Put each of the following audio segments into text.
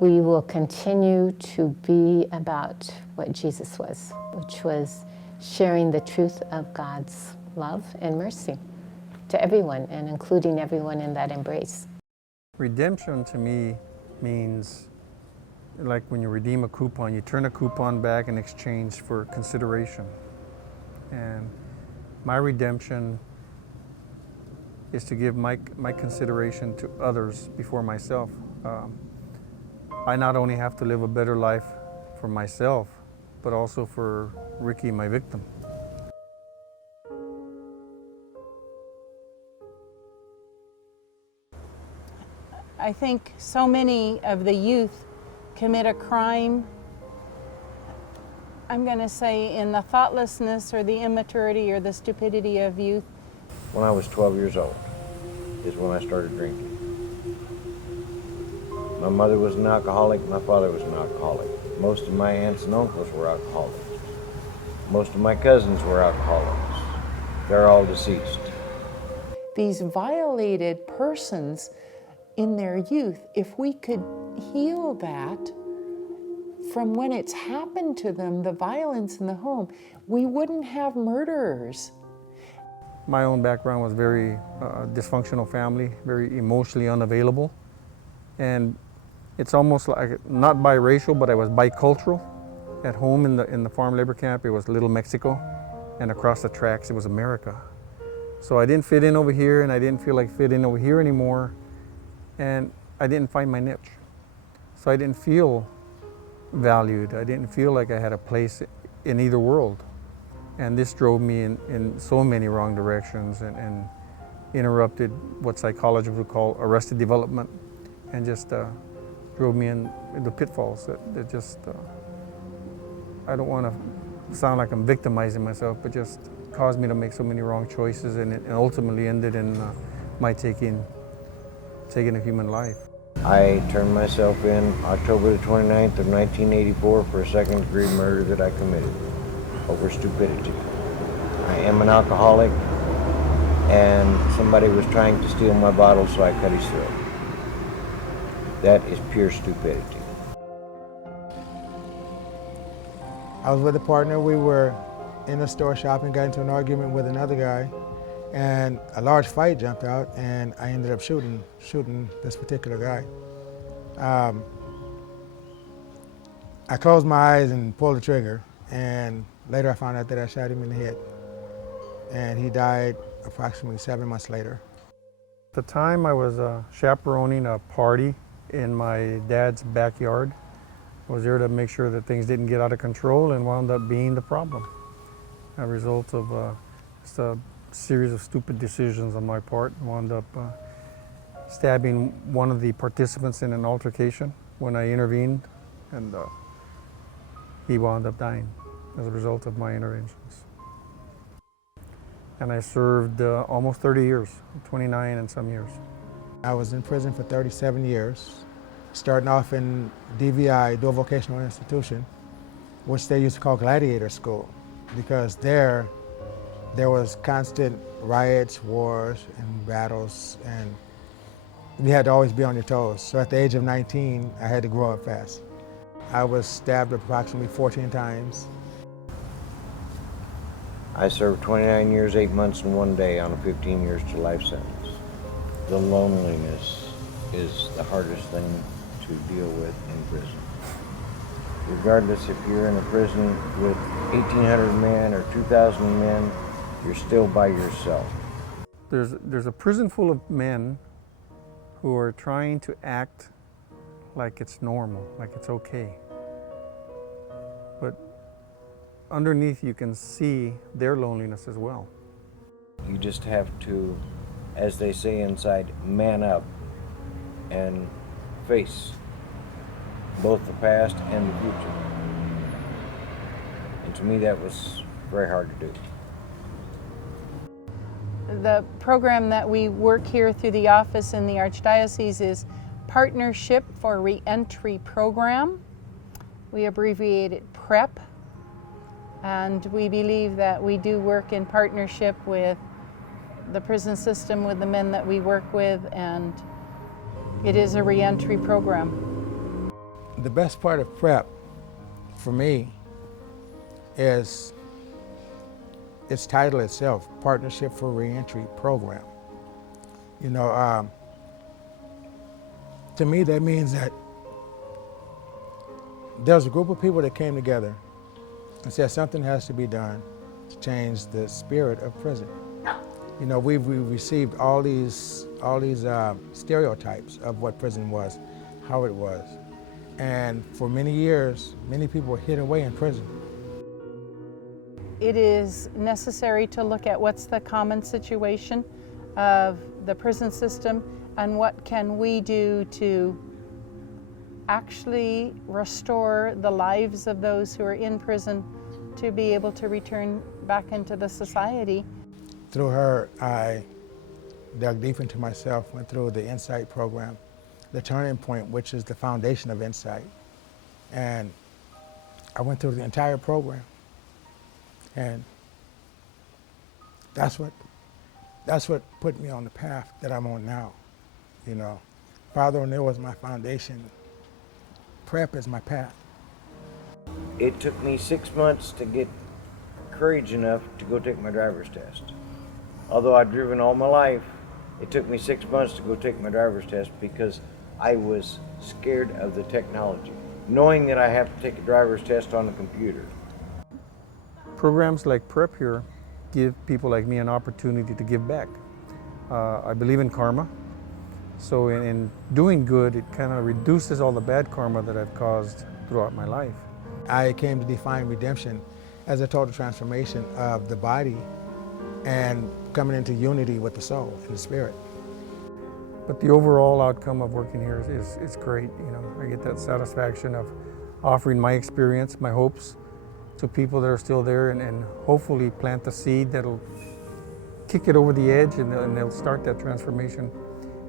we will continue to be about what Jesus was, which was sharing the truth of God's love and mercy to everyone, and including everyone in that embrace. Redemption to me means like when you redeem a coupon, you turn a coupon back in exchange for consideration. And my redemption is to give my consideration to others before myself. I not only have to live a better life for myself, but also for Ricky, my victim. I think so many of the youth commit a crime, I'm going to say, in the thoughtlessness or the immaturity or the stupidity of youth. When I was 12 years old is when I started drinking. My mother was an alcoholic, my father was an alcoholic. Most of my aunts and uncles were alcoholics. Most of my cousins were alcoholics. They're all deceased. These violated persons in their youth, if we could heal that from when it's happened to them, the violence in the home, we wouldn't have murderers. My own background was very dysfunctional family, very emotionally unavailable. And it's almost like, not biracial, but I was bicultural. At home in the farm labor camp, it was Little Mexico, and across the tracks, it was America. So I didn't fit in over here, and I didn't feel like fitting over here anymore. And I didn't find my niche. So I didn't feel valued. I didn't feel like I had a place in either world. And this drove me in so many wrong directions and interrupted what psychologists would call arrested development, and just drove me into pitfalls that just, I don't want to sound like I'm victimizing myself, but just caused me to make so many wrong choices, and it ultimately ended in my taking a human life. I turned myself in October the 29th of 1984 for a second-degree murder that I committed over stupidity. I am an alcoholic, and somebody was trying to steal my bottle, so I cut his throat. That is pure stupidity. I was with a partner. We were in a store shopping, got into an argument with another guy, and a large fight jumped out, and I ended up shooting this particular guy. I closed my eyes and pulled the trigger, and later I found out that I shot him in the head. And he died approximately 7 months later. At the time, I was chaperoning a party in my dad's backyard. I was there to make sure that things didn't get out of control, and wound up being the problem. A result of just a series of stupid decisions on my part. Wound up stabbing one of the participants in an altercation when I intervened, and he wound up dying as a result of my interventions. And I served almost 30 years, 29 and some years. I was in prison for 37 years, starting off in DVI, Dual Vocational Institution, which they used to call Gladiator School, because there was constant riots, wars, and battles, and you had to always be on your toes. So at the age of 19, I had to grow up fast. I was stabbed approximately 14 times. I served 29 years, 8 months, and 1 day on a 15 years to life sentence. The loneliness is the hardest thing to deal with in prison. Regardless if you're in a prison with 1,800 men or 2,000 men, you're still by yourself. There's a prison full of men who are trying to act like it's normal, like it's okay. But underneath you can see their loneliness as well. You just have to, as they say inside, man up and face both the past and the future. And to me that was very hard to do. The program that we work here through the office in the Archdiocese is Partnership for Reentry Program. We abbreviate it PREP. And we believe that we do work in partnership with the prison system, with the men that we work with, and it is a reentry program. The best part of prep for me is its title itself, Partnership for Reentry Program. You know, to me that means that there's a group of people that came together and said something has to be done to change the spirit of prison. You know, we've received all these stereotypes of what prison was, how it was. And for many years, many people were hidden away in prison. It is necessary to look at what's the common situation of the prison system and what can we do to actually restore the lives of those who are in prison to be able to return back into the society. Through her, I dug deep into myself, went through the Insight program, the Turning Point, which is the foundation of Insight. And I went through the entire program. And that's what put me on the path that I'm on now. You know, Father O'Neill was my foundation. Prep is my path. It took me 6 months to get courage enough to go take my driver's test. Although I'd driven all my life, it took me 6 months to go take my driver's test because I was scared of the technology, knowing that I have to take a driver's test on the computer. Programs like Prep here give people like me an opportunity to give back. I believe in karma. So in doing good, it kind of reduces all the bad karma that I've caused throughout my life. I came to define redemption as a total transformation of the body and coming into unity with the soul and the spirit. But the overall outcome of working here is great. You know, I get that satisfaction of offering my experience, my hopes to people that are still there and hopefully plant the seed that'll kick it over the edge and they'll start that transformation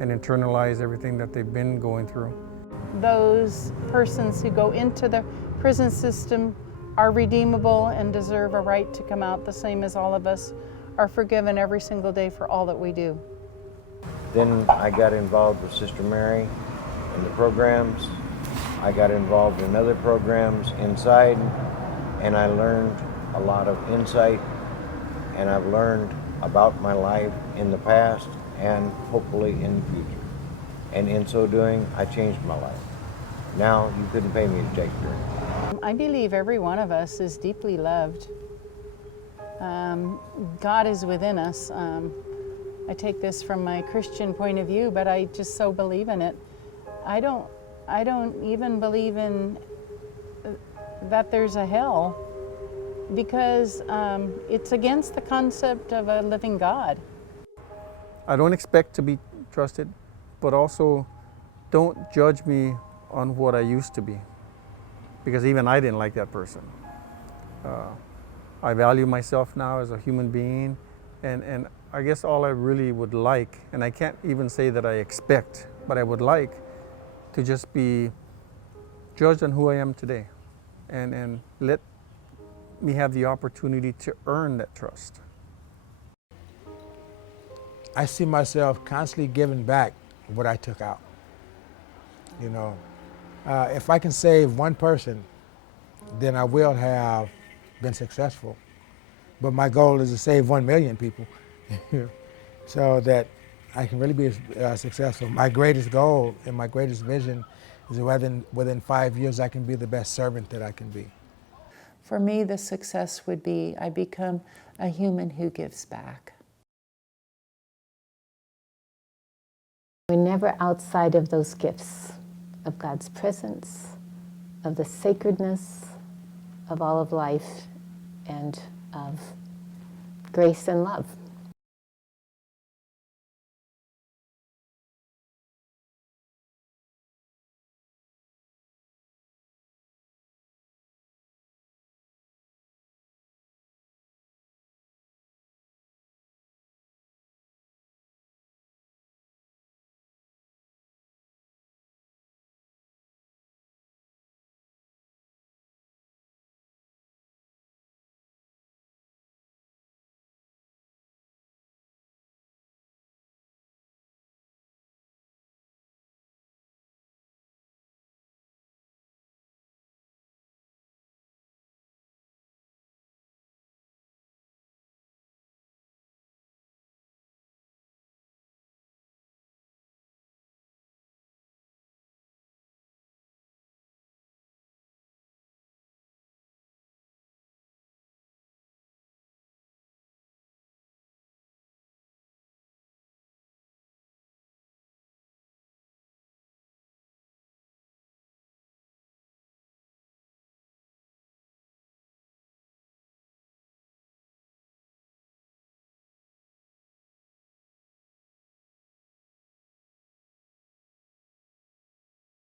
and internalize everything that they've been going through. Those persons who go into the prison system are redeemable and deserve a right to come out the same as all of us are forgiven every single day for all that we do. Then I got involved with Sister Mary in the programs. I got involved in other programs inside, and I learned a lot of insight, and I've learned about my life in the past and hopefully in the future. And in so doing, I changed my life. Now, you couldn't pay me to take a drink. I believe every one of us is deeply loved. God is within us. I take this from my Christian point of view, but I just so believe in it. I don't even believe in that there's a hell because it's against the concept of a living God. I don't expect to be trusted, but also don't judge me on what I used to be, because even I didn't like that person. I value myself now as a human being, and I guess all I really would like, and I can't even say that I expect, but I would like to just be judged on who I am today, and let me have the opportunity to earn that trust. I see myself constantly giving back what I took out. You know, if I can save one person, then I will have been successful. But my goal is to save 1 million people so that I can really be successful. My greatest goal and my greatest vision is within 5 years I can be the best servant that I can be. For me, the success would be I become a human who gives back. We're never outside of those gifts of God's presence, of the sacredness of all of life, and of grace and love.